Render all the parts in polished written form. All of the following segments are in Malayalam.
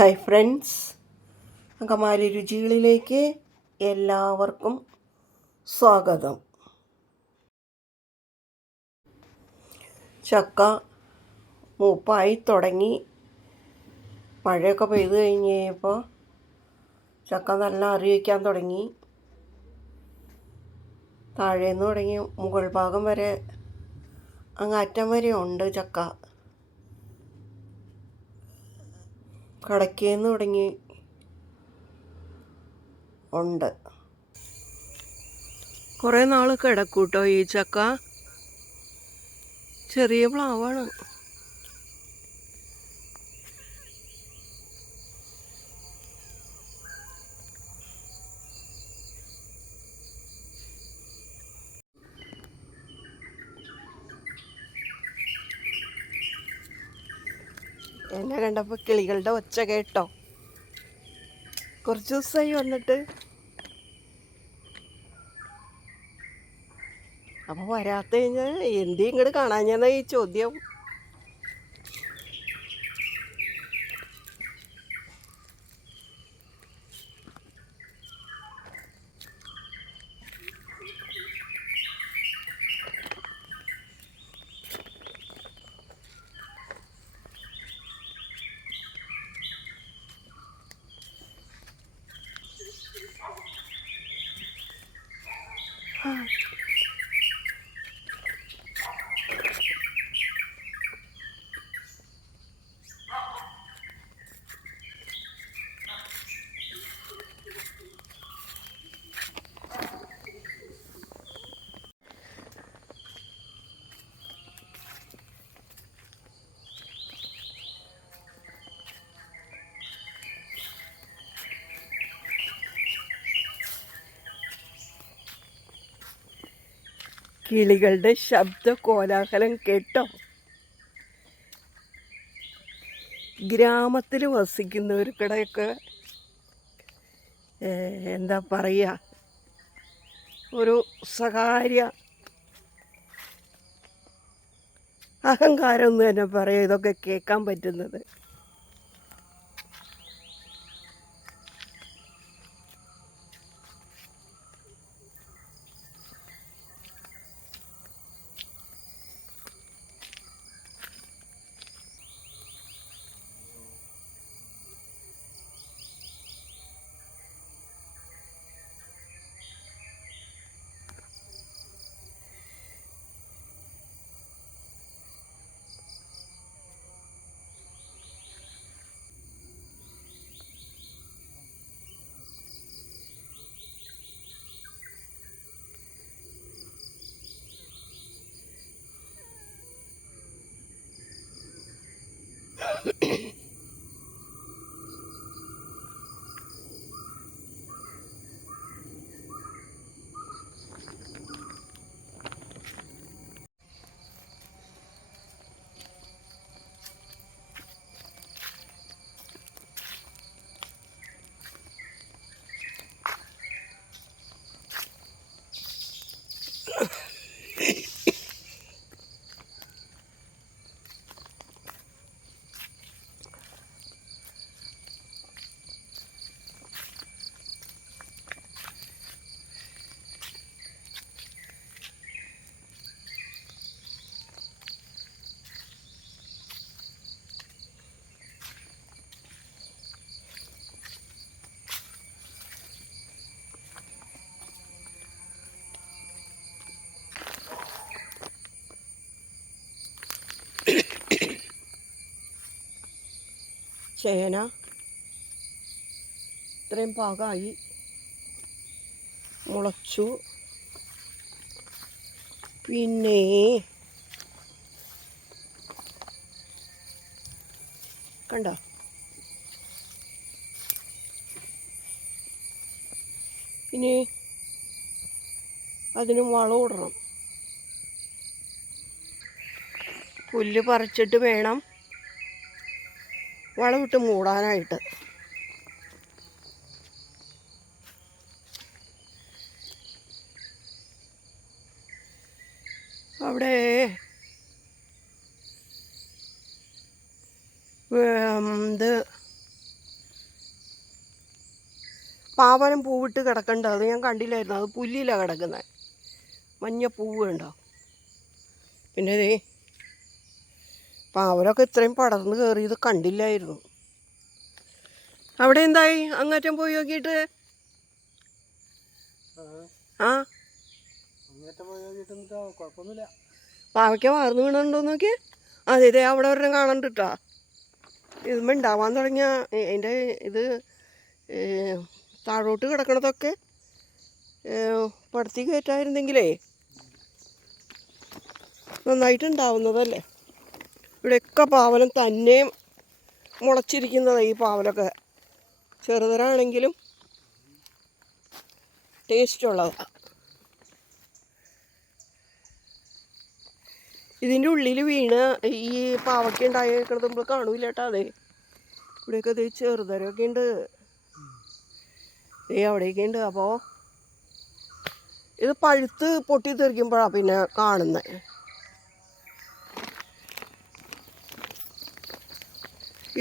ഹായ് ഫ്രണ്ട്സ്, അങ്കമാലി രുചികളിലേക്ക് എല്ലാവർക്കും സ്വാഗതം. ചക്ക മൂപ്പായി തുടങ്ങി. മഴയൊക്കെ പെയ്ത് കഴിഞ്ഞപ്പോൾ ചക്ക നല്ല അറി വയ്ക്കാൻ തുടങ്ങി. താഴേന്ന് തുടങ്ങി മുകൾ ഭാഗം വരെ അങ്ങറ്റം വരെ ഉണ്ട് ചക്ക. കടക്കേന്ന് തുടങ്ങി ഉണ്ട്. കുറേ നാൾ കിടക്കൂട്ടോ ഈ ചക്ക. ചെറിയ പ്ലാവാണ്. എന്നെ കണ്ടപ്പോൾ കിളികളുടെ ഒച്ച കേട്ടോ? കുറച്ച് ദിവസമായി വന്നിട്ട്. അപ്പോൾ വരാത്ത കഴിഞ്ഞാൽ എന്തി ഇങ്ങോട്ട് കാണാഞ്ഞെന്നാ ഈ ചോദ്യം. കിളികളുടെ ശബ്ദ കോലാഹലം കേട്ടോ? ഗ്രാമത്തിൽ വസിക്കുന്നവർക്കിടയൊക്കെ എന്താ പറയുക, ഒരു സ്വകാര്യ അഹങ്കാരം എന്ന് തന്നെ പറയാം ഇതൊക്കെ കേൾക്കാൻ പറ്റുന്നത്. ചേന ഇത്രയും പാകമായി മുളച്ചു. പിന്നെ കണ്ടോ, ഇനി അതിന് വളം ഇടണം. പുല്ല് പറിച്ചിട്ട് വേണം വളമിട്ട് മൂടാനായിട്ട്. അവിടെ ഇത് പാവനം പൂവിട്ട് കിടക്കണ്ട, അത് ഞാൻ കണ്ടില്ലായിരുന്നു. അത് പുല്ലിലാണ് കിടക്കുന്നത്. മഞ്ഞ പൂവ് ഉണ്ടോ. പിന്നെ ഇതേ പാവലൊക്കെ ഇത്രയും പടർന്ന് കയറിയത് കണ്ടില്ലായിരുന്നു. അവിടെ എന്തായി? അങ്ങേറ്റം പോയി നോക്കിയിട്ട്. ആ പാവയ്ക്ക വാർന്നു വീണുണ്ടോ നോക്കി. അതെ ഇതേ അവിടെ ഒരെണ്ണം കാണണ്ട കേട്ടോ. ഇതുമ്പോൾ ഉണ്ടാവാൻ തുടങ്ങിയ അതിൻ്റെ ഇത് താഴോട്ട് കിടക്കണതൊക്കെ പടുത്തി കയറ്റായിരുന്നെങ്കിലേ നന്നായിട്ടുണ്ടാവുന്നതല്ലേ. ഇവിടെയൊക്കെ പാവലം തന്നെ മുളച്ചിരിക്കുന്നതാണ്. ഈ പാവലൊക്കെ ചെറുതരാണെങ്കിലും ടേസ്റ്റ് ഉള്ളതാണ്. ഇതിൻ്റെ ഉള്ളിൽ വീണ് ഈ പാവയ്ക്ക ഉണ്ടായേക്കണത് നമ്മൾ കാണൂല കേട്ടോ. അതെ ഇവിടെയൊക്കെ ഇത് ചെറുതരമൊക്കെ ഉണ്ട്, അവിടെയൊക്കെ ഉണ്ട്. അപ്പോൾ ഇത് പഴുത്ത് പൊട്ടി തെറിക്കുമ്പോഴാണ് പിന്നെ കാണുന്നത്.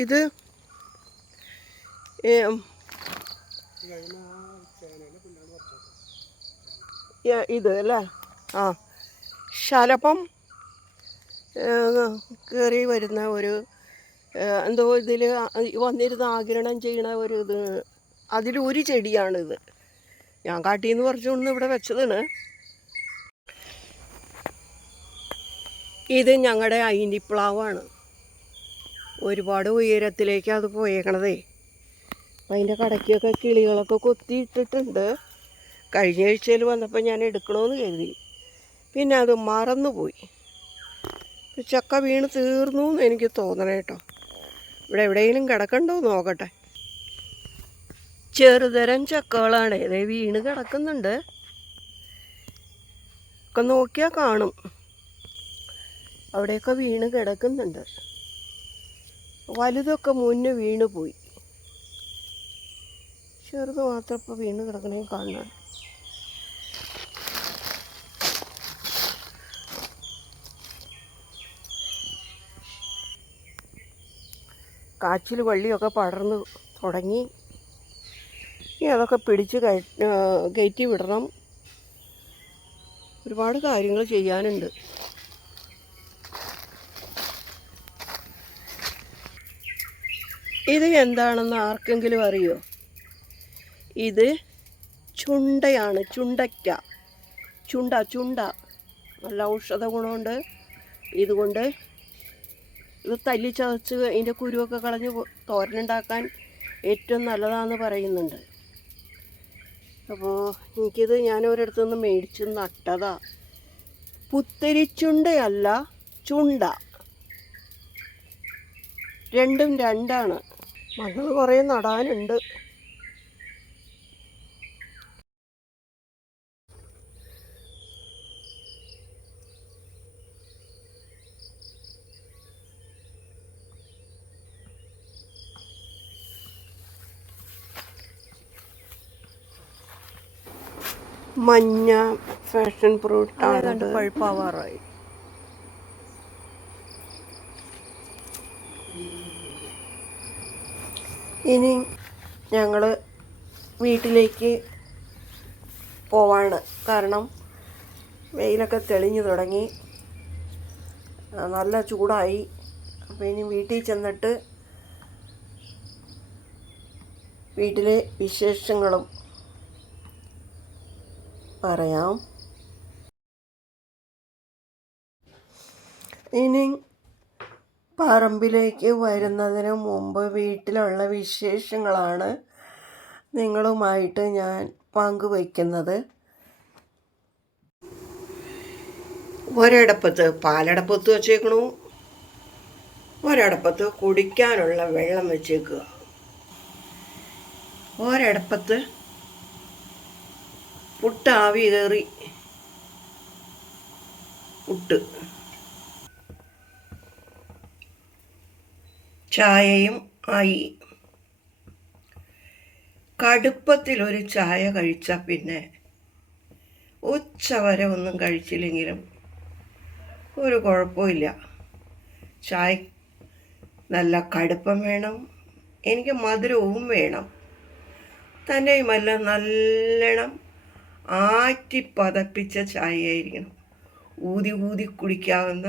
ഇത് ഇത് അല്ലേ. ആ ശലഭം കയറി വരുന്ന ഒരു എന്തോ ഇതിൽ വന്നിരുന്ന് ആഗിരണം ചെയ്യണ ഒരു ഇത്, അതിലൊരു ചെടിയാണിത്. ഞാൻ കാട്ടിന്ന് പറിച്ചുകൊണ്ട് ഇവിടെ വെച്ചതാണ്. ഇത് ഞങ്ങളുടെ അയിനിപ്ലാവാണ്. ഒരുപാട് ഉയരത്തിലേക്ക് അത് പോയേക്കണതേ. അതിൻ്റെ കടയ്ക്കൊക്കെ കിളികളൊക്കെ കൊത്തിയിട്ടിട്ടുണ്ട്. കഴിഞ്ഞ ആഴ്ചയിൽ വന്നപ്പോൾ ഞാൻ എടുക്കണമെന്ന് കരുതി, പിന്നെ അത് മറന്നുപോയി. ചക്ക വീണ് തീർന്നു എന്ന് എനിക്ക് തോന്നണേ കേട്ടോ. ഇവിടെ എവിടെയെങ്കിലും കിടക്കണ്ടോ നോക്കട്ടെ. ചെറുതരം ചക്കകളാണ്. ഇതേ വീണ് കിടക്കുന്നുണ്ട്. ഒക്കെ നോക്കിയാൽ കാണും. അവിടെയൊക്കെ വീണ് കിടക്കുന്നുണ്ട്. വലുതൊക്കെ മുന്നേ വീണ് പോയി. ചെറുത് മാത്രം ഇപ്പോൾ വീണ് കിടക്കണേ കാണാൻ. കാച്ചിൽ വള്ളിയൊക്കെ പടർന്ന് തുടങ്ങി. ഇനി അതൊക്കെ പിടിച്ച് കയറ്റി വിടണം. ഒരുപാട് കാര്യങ്ങൾ ചെയ്യാനുണ്ട്. ഇത് എന്താണെന്ന് ആർക്കെങ്കിലും അറിയോ? ഇത് ചുണ്ടയാണ്. ചുണ്ടയ്ക്ക. ചുണ്ട നല്ല ഔഷധ ഗുണമുണ്ട്. ഇതുകൊണ്ട് ഇത് തല്ലി ചതച്ച് അതിൻ്റെ കുരുവൊക്കെ കളഞ്ഞ് തോരനുണ്ടാക്കാൻ ഏറ്റവും നല്ലതാണെന്ന് പറയുന്നുണ്ട്. അപ്പോൾ എനിക്കിത് ഞാൻ ഒരിടത്തു നിന്ന് മേടിച്ച് നട്ടതാ. പുത്തരിച്ചുണ്ടയല്ല, ചുണ്ട. രണ്ടും രണ്ടാണ്. മണ്ണ് കുറേ നടാനുണ്ട്. മഞ്ഞ ഫാഷൻ ഫ്രൂട്ടാണ്. പഴുപ്പാവാറായി. ഇനി ഞങ്ങൾ വീട്ടിലേക്ക് പോവാണ്. കാരണം വെയിലൊക്കെ തെളിഞ്ഞു തുടങ്ങി, നല്ല ചൂടായി. അപ്പോൾ ഇനി വീട്ടിൽ ചെന്നിട്ട് വീട്ടിലെ വിശേഷങ്ങളും പറയാം. ഇനി പറമ്പിലേക്ക് വരുന്നതിന് മുമ്പ് വീട്ടിലുള്ള വിശേഷങ്ങളാണ് നിങ്ങളുമായിട്ട് ഞാൻ പങ്കുവയ്ക്കുന്നത്. ഒരടപ്പത്ത് പാലടപ്പത്ത് വെച്ചേക്കണു, ഒരടപ്പത്ത് കുടിക്കാനുള്ള വെള്ളം വെച്ചേക്കുക, ഒരടപ്പത്ത് പുട്ട് ആവി കയറി പുട്ട്, ചായയും ആയി. കടുപ്പത്തിലൊരു ചായ കഴിച്ചാൽ പിന്നെ ഉച്ചവരെ ഒന്നും കഴിച്ചില്ലെങ്കിലും ഒരു കുഴപ്പമില്ല. ചായ നല്ല കടുപ്പം വേണം, എനിക്ക് മധുരവും വേണം. തന്നെയുമല്ല നല്ലോണം ആറ്റി പതപ്പിച്ച ചായയായിരിക്കണം. ഊതി ഊതി കുടിക്കാവുന്ന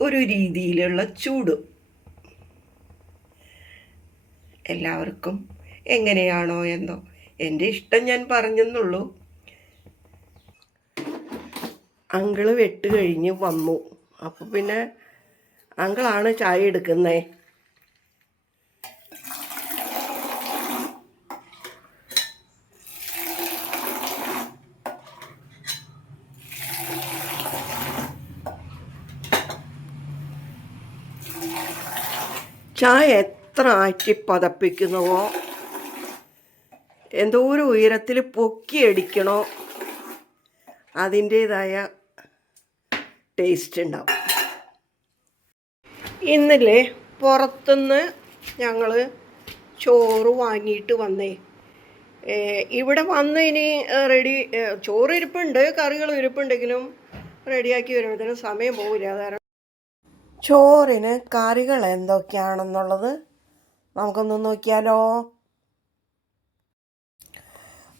ഒരു രീതിയിലുള്ള ചൂട്. എല്ലാവർക്കും എങ്ങനെയാണോ എന്തോ, എൻ്റെ ഇഷ്ടം ഞാൻ പറഞ്ഞെന്നുള്ളൂ. അങ്കിള് വെട്ട് കഴിഞ്ഞ് വന്നു. അപ്പോൾ പിന്നെ അങ്കിളാണ് ചായ എടുക്കുന്നത്. ചായ എത്ര ആറ്റി പതപ്പിക്കുന്നുവോ, എന്തോരം ഉയരത്തിൽ പൊക്കിയടിക്കണോ അതിൻ്റേതായ ടേസ്റ്റ് ഉണ്ടാവും. ഇന്നലെ പുറത്തുനിന്ന് ഞങ്ങൾ ചോറ് വാങ്ങിയിട്ട് വന്നേ. ഇവിടെ വന്ന് ഇനി റെഡി ചോറ് ഇരിപ്പുണ്ട്, കറികൾ ഇരിപ്പുണ്ടെങ്കിലും റെഡിയാക്കി വരുമ്പോഴത്തേനും സമയം പോകില്ല. കാരണം ചോറിന് കറികൾ എന്തൊക്കെയാണെന്നുള്ളത് നമുക്കൊന്ന് നോക്കിയാലോ.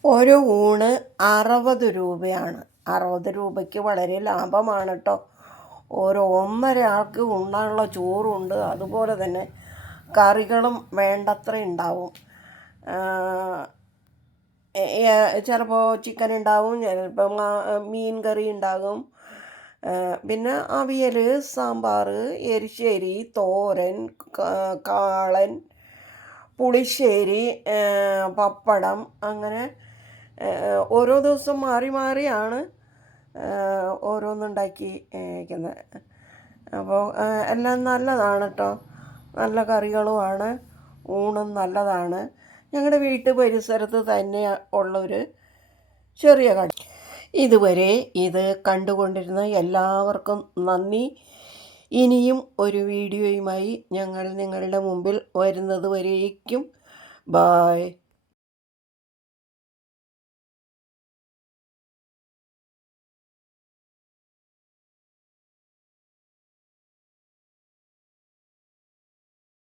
ഒരു ഊണ് 60 രൂപയാണ്. 60 രൂപയ്ക്ക് വളരെ ലാഭമാണ് കേട്ടോ. ഒരു 1.5 ആൾക്ക് ഉണ്ണാനുള്ള ചോറുണ്ട്, അതുപോലെ തന്നെ കറികളും വേണ്ടത്ര ഉണ്ടാവും. ചിലപ്പോൾ ചിക്കൻ ഉണ്ടാവും, ചിലപ്പോൾ മീൻ കറി ഉണ്ടാകും, പിന്നെ അവിയൽ, സാമ്പാർ, എരിശ്ശേരി, തോരൻ, കാളൻ, പുളിശ്ശേരി, പപ്പടം, അങ്ങനെ ഓരോ ദിവസം മാറി മാറിയാണ് ഓരോന്നുണ്ടാക്കി വയ്ക്കുന്നത്. അപ്പോൾ എല്ലാം നല്ലതാണ് കേട്ടോ, നല്ല കറികളുമാണ്, ഊണും നല്ലതാണ്. ഞങ്ങളുടെ വീട്ടു പരിസരത്ത് തന്നെ ഉള്ളൊരു ചെറിയ കട. ഇതുവരെ ഇത് കണ്ടുകൊണ്ടിരുന്ന എല്ലാവർക്കും നന്ദി. ഇനിയും ഒരു വീഡിയോയുമായി ഞങ്ങൾ നിങ്ങളുടെ മുമ്പിൽ വരുന്നത് വരേക്കും ബായ്.